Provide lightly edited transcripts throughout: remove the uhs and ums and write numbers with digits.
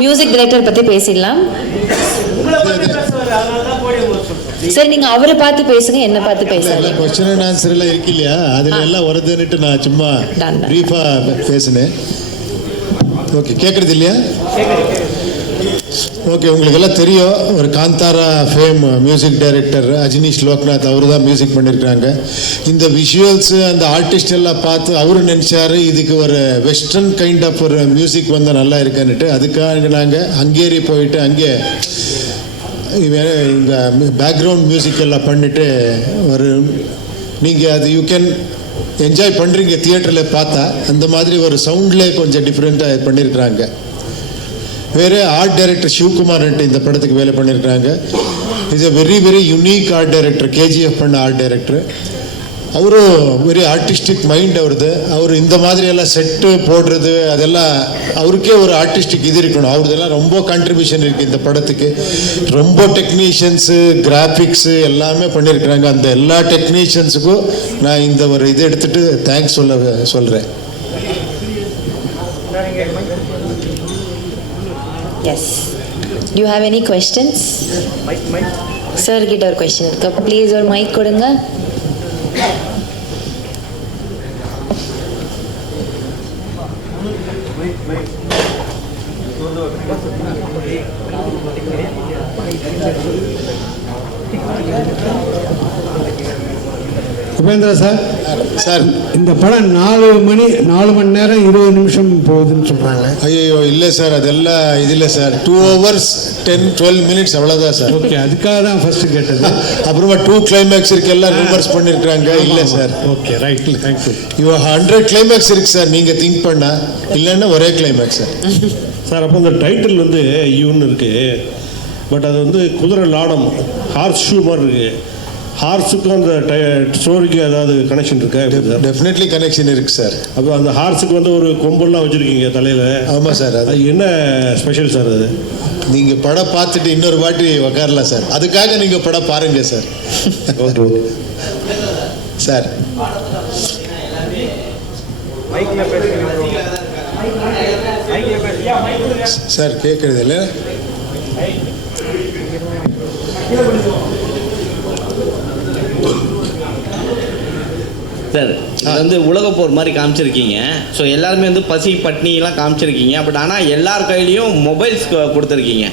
Music director பத்தி பேசிடலாம். சரி, நீங்க அவரை பார்த்து பேசுங்க, என்ன பார்த்து பேசுங்க. क्वेश्चन and answer எல்லாம் இருக்கு இல்லையா, அதுல எல்லாம் வருதுன்னுட்டு நான் சும்மா பிரீஃபா பேசினேன். ஓகே, கேட்குறது இல்லையா? ஓகே, உங்களுக்கு எல்லாம் தெரியும், ஒரு Kantara fame music director Ajaneesh Loknath அவர் தான் மியூசிக் பண்ணியிருக்காங்க. இந்த விஷுவல்ஸு அந்த ஆர்டிஸ்ட் எல்லாம் பார்த்து அவரு நினச்சாரு இதுக்கு ஒரு வெஸ்டர்ன் கைண்ட் ஆஃப் ஒரு மியூசிக் வந்தால் நல்லா இருக்குன்னுட்டு, அதுக்காக நாங்கள் ஹங்கேரி போயிட்டு அங்கே இந்த பேக்ரவுண்ட் மியூசிக் எல்லாம் பண்ணிவிட்டு ஒரு நீங்கள் அது யூ கேன் என்ஜாய் பண்ணுறீங்க தியேட்டரில் பார்த்தா. அந்த மாதிரி ஒரு சவுண்ட்லேயே கொஞ்சம் டிஃப்ரெண்ட்டாக பண்ணியிருக்கிறாங்க. வேறு ஆர்ட் டைரக்டர் சிவகுமார் இந்த படத்துக்கு வேலை பண்ணியிருக்காங்க. Is a very very unique art director, KGF பண்ண ஆர்ட் டைரக்டர். அவரும் வெரி ஆர்டிஸ்டிக் மைண்ட் அவருது. அவர் இந்த மாதிரி எல்லாம் செட்டு போடுறது அதெல்லாம் அவருக்கே ஒரு ஆர்டிஸ்டிக் இது இருக்கணும். அவருதெல்லாம் ரொம்ப கான்ட்ரிபியூஷன் இருக்குது இந்த படத்துக்கு. ரொம்ப டெக்னீஷியன்ஸு, கிராஃபிக்ஸு எல்லாமே பண்ணியிருக்கிறாங்க. அந்த எல்லா டெக்னீஷியன்ஸுக்கும் நான் இந்த ஒரு இது எடுத்துகிட்டு தேங்க்ஸ் சொல்கிறேன். Yes. Do you have any questions? Sir கிட்ட ஒரு question இருக்கு. Please ஒரு mic கொடுங்க. உபேந்திரா சார், சார் இந்த படம் 4 மணி நேரம் 20 நிமிஷம் போகுதுன்னு சொல்கிறாங்க. ஐயோ இல்லை சார், அதெல்லாம் இது இல்லை சார். 2 hours 10-12 minutes அவ்வளோதான் சார். ஓகே, அதுக்காக தான் ஃபர்ஸ்ட் கேட்டது. அப்புறமா 2 கிளைமேக்ஸ் இருக்கு, எல்லாம் ரூமர்ஸ் பண்ணியிருக்காங்க. இல்லை சார். Okay, right, thank you. இவ 100 கிளைமேக்ஸ் இருக்கு சார், நீங்கள் திங்க் பண்ணா. இல்லைன்னா ஒரே கிளைமேக்ஸ் சார். சார், அப்போ இந்த டைட்டில் வந்து யூன்னு இருக்குது, பட் அது வந்து குதிரை லாடம், ஹார்ஸ் ஷூ மாதிரி இருக்குது. ஹார்ஸுக்கும் அந்த ஸ்டோரிக்கு ஏதாவது கனெக்ஷன் இருக்கா? டெஃபினெட்லி கனெக்ஷன் இருக்குது சார். அப்போ அந்த ஹார்ஸுக்கு வந்து ஒரு கொம்பெல்லாம் வச்சுருக்கீங்க தலையில். ஆமாம் சார். அது என்ன ஸ்பெஷல் சார்? அது நீங்கள் படம் பார்த்துட்டு இன்னொரு வாட்டி உக்காரலாம் சார். அதுக்காக நீங்கள் படம் பாருங்கள் சார். Okay sir. சார் கேட்குறது இல்லை சார். இது வந்து உலக போர் மாதிரி காமிச்சிருக்கீங்க. ஸோ எல்லாருமே வந்து பசி பட்னிலாம் காமிச்சிருக்கீங்க. பட் ஆனால் எல்லார் கையிலையும் மொபைல்ஸ் கொடுத்துருக்கீங்க,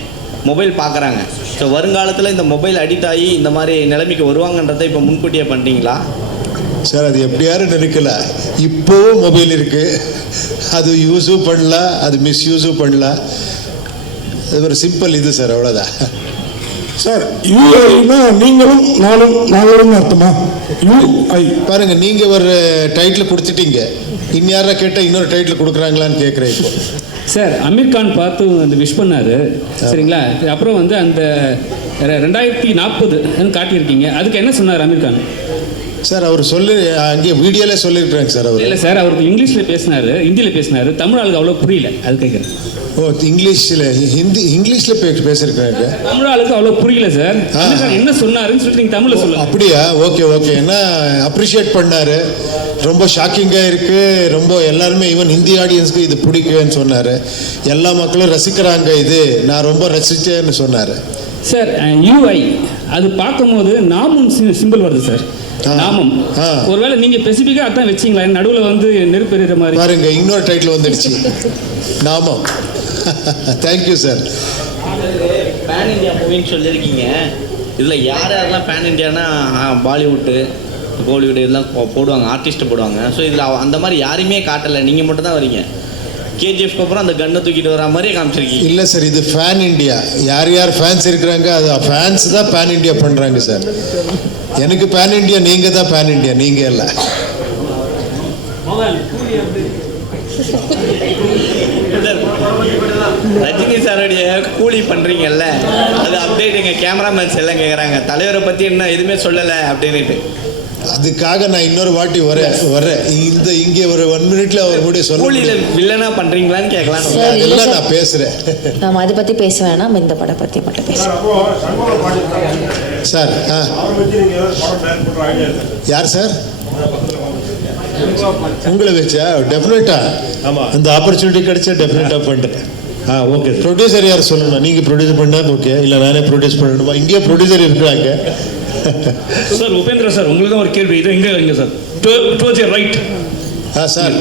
மொபைல் பார்க்குறாங்க. ஸோ வருங்காலத்தில் இந்த மொபைல் அடிக்ட் ஆகி இந்த மாதிரி நிலைமைக்கு வருவாங்கன்றதை இப்போ முன்கூட்டியே பண்ணிட்டீங்களா? சார், அது எப்படி யாரும் நினைக்கல. இப்போவும் மொபைல் இருக்குது, அது யூஸும் பண்ணலாம், அது மிஸ்யூஸும் பண்ணலாம். அது ஒரு சிம்பிள் இது சார், அவ்வளோதான். சார், யூஐனா நீங்களும் நாங்களும் அர்த்தமா? யூஐ பாருங்க, நீங்க ஒரு டைட்டில் கொடுத்துட்டீங்க, இன்யாரா கேட்டால் இன்னொரு டைட்டில் கொடுக்குறாங்களான்னு கேட்குறேன் இப்போ. சார், அமீர் கான் பார்த்து அந்த விஷ் பண்ணாரு, சரிங்களா? அப்புறம் வந்து அந்த 2040 காட்டியிருக்கீங்க, அதுக்கு என்ன சொன்னார் அமீர் கான்? சார், அவர் அங்கே வீடியோலே சொல்லியிருக்கிறாங்க சார். அவர் இல்லை சார், அவருக்கு இங்கிலீஷில் பேசினாரு, ஹிந்தியில் பேசினாரு, தமிழ் ஆளுக்கு அவ்வளோ புரியல, அது கேட்குறேன். ஓ, இங்கிலீஷில் பேசியிருக்காங்க. தமிழ் ஆளுக்கு அவ்வளோ புரியல சார். என்ன சொன்னாருன்னு சொல்லிட்டு நீங்கள் தமிழில் சொல்லுங்க. அப்படியா? Okay okay. என்ன அப்ரிஷியேட் பண்ணாரு, ரொம்ப ஷாக்கிங்காக இருக்குது, ரொம்ப எல்லாருமே ஈவன் ஹிந்தி ஆடியன்ஸ்க்கு இது பிடிக்குன்னு சொன்னார். எல்லா மக்களும் ரசிக்கிறாங்க, இது நான் ரொம்ப ரசித்தேன்னு சொன்னார். சார், யூஐ அது பார்க்கும்போது நாமும் சிம்பிள் வருது சார். நாமம் ஒருவேளை நீங்க ஸ்பெசிஃபிக்கா அதான் வச்சீங்களா? நடுவில் வந்து நெருப்பு எறிகிற மாதிரி பாருங்க, இன்னொரு டைட்டில் வந்துடுச்சு, நாமம். Thank you sir. பேன் இண்டியா மூவின்னு சொல்லியிருக்கீங்க. இதில் யாரெல்லாம் பேன் இண்டியானா பாலிவுட்டு, கோலிவுட் இதெல்லாம் போடுவாங்க, ஆர்டிஸ்ட்டு போடுவாங்க. ஸோ இதில் அந்த மாதிரி யாரையுமே காட்டலை, நீங்கள் மட்டும் தான் வரீங்க. கேஜிஎஃப்க்கு அப்புறம் அந்த கன்னை தூக்கிட்டு வர மாதிரியே காமிச்சிருக்கீங்க. இல்லை சார், இது ஃபேன் இண்டியா. யார் ஃபேன்ஸ் இருக்கிறாங்க, அது ஃபேன்ஸ் தான் பேன் இண்டியா பண்ணுறாங்க சார். எனக்கு பேன் இண்டியா, நீங்கள் தான் பேன் இண்டியா, நீங்கள் இல்லை. ரஜினி சாருடைய கூலி பண்ணுறீங்கல்ல, அது அப்டேட் எங்கள் கேமராமேன்ஸ் எல்லாம் கேட்குறாங்க, தலைவரை பற்றி என்ன எதுவுமே சொல்லலை அப்படின்ட்டு. அதுக்காக நான் இன்னொரு வாட்டி வரேன். இங்கே ஒரு 1 minute அவர் கூட சொல்ல வில்லனா பண்றீங்களான்னு கேட்கலாம். அதெல்லாம் நான் பேசுறேன். நாம அதை பத்தி பேச வேணாம், இந்த படம் பத்தி மட்டும் பேசுறோம் சார். யார் சார்? உங்களை வச்சா டெஃபினட்டா. ஆமாம், அந்த ஆப்பர்ச்சுனிட்டி கிடைச்சா டெஃபினட்டா பண்ணுறேன். Okay sir. ப்ரொடியூசர் யார் சொல்லணும்? நீங்கள் ப்ரொடியூஸ் பண்ணால் ஓகே, இல்லை நானே ப்ரொடியூஸ் பண்ணணுமா? இங்கே ப்ரொடியூசர் இருக்கிறாங்க. சார் உபேந்திரா சார், உங்களுக்கு தான் ஒரு கேள்வி. இது எங்கே sir towards your right. Sir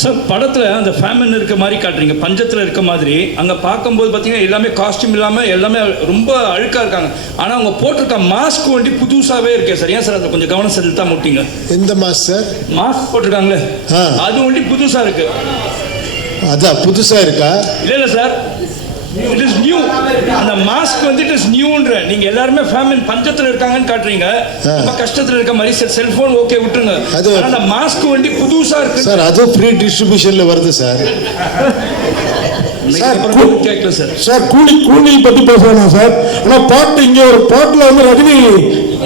sir படத்தில் அந்த ஃபேமின் இருக்க மாதிரி காட்டுறீங்க, பஞ்சத்தில் இருக்க மாதிரி. அங்கே பார்க்கும்போது பார்த்தீங்கன்னா எல்லாமே காஸ்டியூம் இல்லாமல் எல்லாமே ரொம்ப அழுக்காக இருக்காங்க. ஆனால் அவங்க போட்டிருக்க மாஸ்க் வண்டி புதுசாகவே இருக்கே சார். ஏன் சார் அதை கொஞ்சம் கவனம் செலுத்தா முட்டிங்க? எந்த மாஸ் சார்? மாஸ்க் போட்டிருக்காங்களே அது வண்டி புதுசாக இருக்கு. அதான் புதுசாக இருக்கா? இல்லை சார், இட் இஸ் நியூ. அந்த மாஸ்க் வந்து இட் இஸ் நியூன்ற. நீங்க எல்லாருமே ஃபேமிலி பஞ்சத்துல இருக்காங்கன்னு காட்டுறீங்க, ரொம்ப கஷ்டத்துல இருக்க மாதிரி. செல்போன் ஓகே விட்டுருங்க, அது அந்த மாஸ்க் வண்டி புதுசா இருக்கு சார். அதுவும் ஃப்ரீ டிஸ்ட்ரிபியூஷன்ல வருது சார். கேட்கல சார். சார் கூலி பத்தி பேசலாம் சார். ஆனால் பாட்டு இங்கே ஒரு பாட்டில் வந்து ரஜினி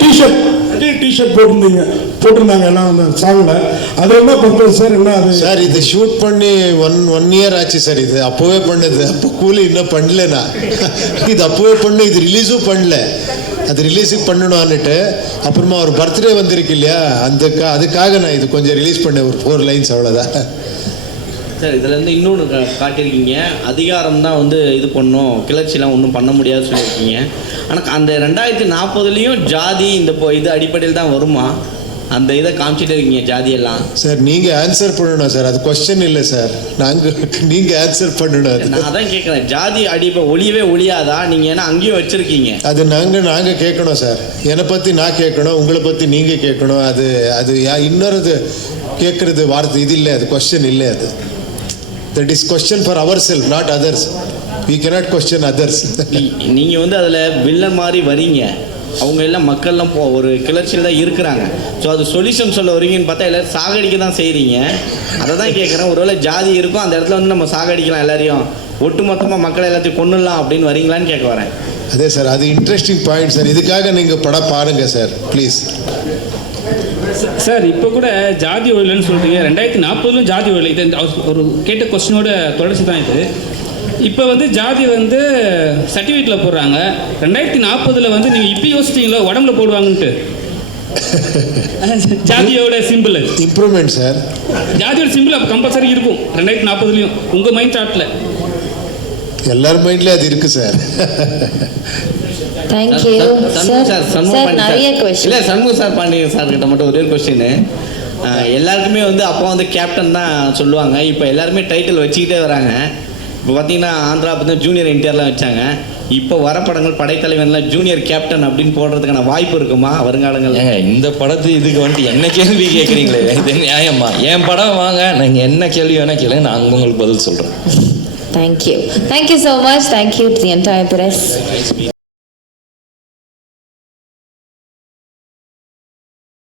டிஷர்ட் போட்டிருந்தாங்க எல்லாம் அந்த சாங்ல. அது என்ன பர்பஸ் சார்? என்ன அது சார்? இது ஷூட் பண்ணி ஒன் இயர் ஆச்சு சார். இது அப்போவே பண்ணது. அப்போ கூலி இன்னும் பண்ணலண்ணா. இது அப்போவே பண்ணு, இது ரிலீஸும் பண்ணல. அது ரிலீஸுக்கு பண்ணணும்னுட்டு அப்புறமா ஒரு பர்த்டே வந்திருக்கு இல்லையா, அதுக்காக நான் இது கொஞ்சம் ரிலீஸ் பண்ணேன், ஒரு 4 லைன்ஸ் அவ்வளோதான். சார் இதில் வந்து இன்னொன்று காட்டியிருக்கீங்க, அதிகாரம் தான் வந்து இது பண்ணும், கிளர்ச்சிலாம் ஒன்றும் பண்ண முடியாதுன்னு சொல்லியிருக்கீங்க. ஆனால் அந்த 2040 ஜாதி இந்த இது அடிப்படையில் தான் வருமா? அந்த இதை காமிச்சிட்டு இருக்கீங்க ஜாதியெல்லாம். சார் நீங்கள் ஆன்சர் பண்ணணும் சார், அது கொஸ்டின் இல்லை சார். நீங்கள் ஆன்சர் பண்ணணும். நான் அதான் கேட்குறேன், ஜாதி ஒளியவே ஒளியாதா? நீங்கள் ஏன்னா அங்கேயும் வச்சுருக்கீங்க. அது நாங்கள் கேட்கணும் சார். என்னை பற்றி நான் கேட்கணும், உங்களை பற்றி நீங்கள் கேட்கணும். அது இன்னொரு கேட்குறது வார்த்தை இது இல்லை, அது கொஸ்டின் இல்லை. அது that is question for ourselves, not others. We cannot question others. நீங்கள் வந்து அதில் வில்லன் மாதிரி வரீங்க. அவங்க எல்லாம் மக்கள்லாம் ஒரு கிளர்ச்சியில் தான் இருக்கிறாங்க. ஸோ அது சொல்யூஷன் சொல்ல வரீங்கன்னு பார்த்தா எல்லோரும் சாகடிக்க தான் செய்கிறீங்க. அதை தான் கேட்குறேன். ஒருவேளை ஜாதி இருக்கும் அந்த இடத்துல வந்து நம்ம சாகடிக்கலாம், எல்லாரையும் ஒட்டு மொத்தமாக மக்களை எல்லாத்தையும் கொண்டுடலாம் அப்படின்னு வரீங்களான்னு கேட்க வரேன். அதே சார், அது இன்ட்ரெஸ்டிங் பாயிண்ட் சார். இதுக்காக நீங்கள் படம் பாருங்கள் சார் ப்ளீஸ். சார் இப்போ கூட ஜாதி ஒழியலன்னு சொல்கிறீங்க, 2040 ஜாதி ஒழியல. இது ஒரு கேட்ட கொஸ்டினோட தொடர்ச்சி தான் இது. இப்போ வந்து ஜாதி வந்து சர்டிஃபிகேட்டில் போடுறாங்க, 2040 வந்து நீங்கள் இப்போ யோசிச்சிங்களோ உடம்புல போடுவாங்கன்ட்டு. ஜாதியோட சிம்பிள் இம்ப்ரூவ்மெண்ட் சார். ஜாதியோட சிம்பிள் அப்போ கம்பல்சரி இருக்கும் 2040 உங்கள் மைண்ட் தாட்டில். எல்லார் மைண்ட்லேயும் அது இருக்குது சார். Thank you sir. நிறைய கொஸ்டின் இல்லை சண்முக சார் பாண்டியன் சார் கிட்ட மட்டும் ஒரே ஒரு கொஸ்டின். எல்லாருக்குமே வந்து அப்போ வந்து கேப்டன் தான் சொல்லுவாங்க, இப்போ எல்லாருமே டைட்டில் வச்சுக்கிட்டே வராங்க. இப்போ பார்த்தீங்கன்னா ஆந்திரா பார்த்தீங்கன்னா ஜூனியர் என்டிஆர்லாம் வச்சாங்க. இப்போ வர படங்கள் படைத்தலைவன்லாம் ஜூனியர் கேப்டன் அப்படின்னு போடுறதுக்கான வாய்ப்பு இருக்குமா வருங்காலங்கள்? இந்த படத்து இதுக்கு வந்துட்டு என்ன கேள்வி கேட்குறீங்களே, இது நியாயமா? என் படம் வாங்க, நீங்கள் என்ன கேள்வி வேணால் கேளுங்க, நான் உங்களுக்கு பதில் சொல்கிறேன். Thank you so much. Thank you to the entire press.